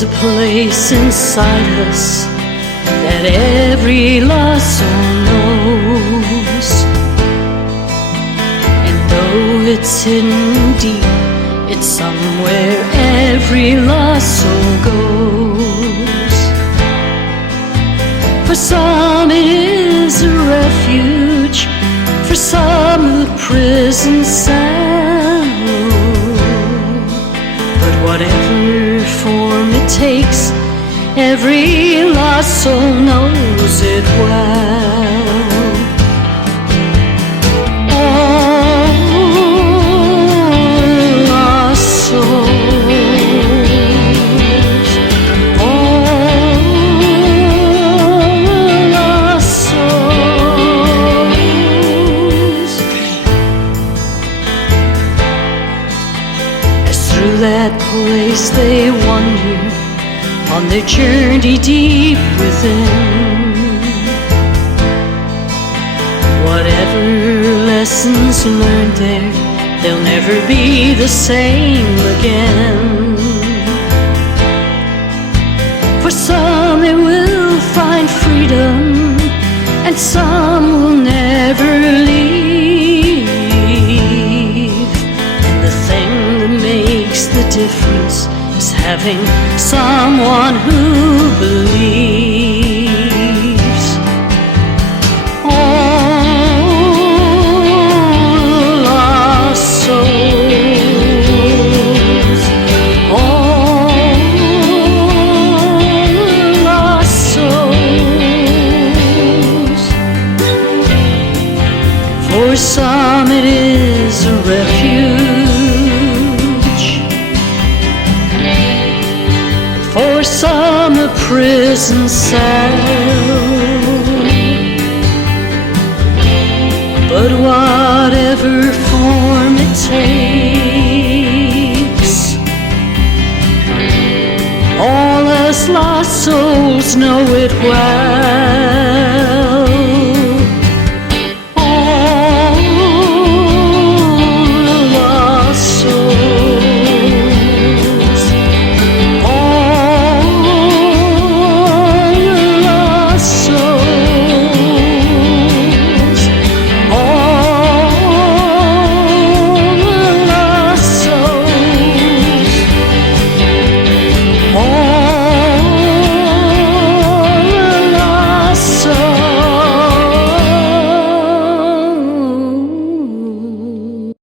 There's a place inside us that every lost soul knows, and though it's hidden deep, it's somewhere every lost soul goes. For some it is a refuge, for some a prison cell, but whatever form it takes, every lost soul knows it well. All lost souls, all lost souls. As through that place they wander on their journey deep within, whatever lessons learned there, they'll never be the same again. For some they will find freedom, and some will never leave. And the thing that makes the difference is having someone who believes. All lost souls, all lost souls. For some it is a refuge, for some a prison cell, but whatever form it takes, all us lost souls know it well.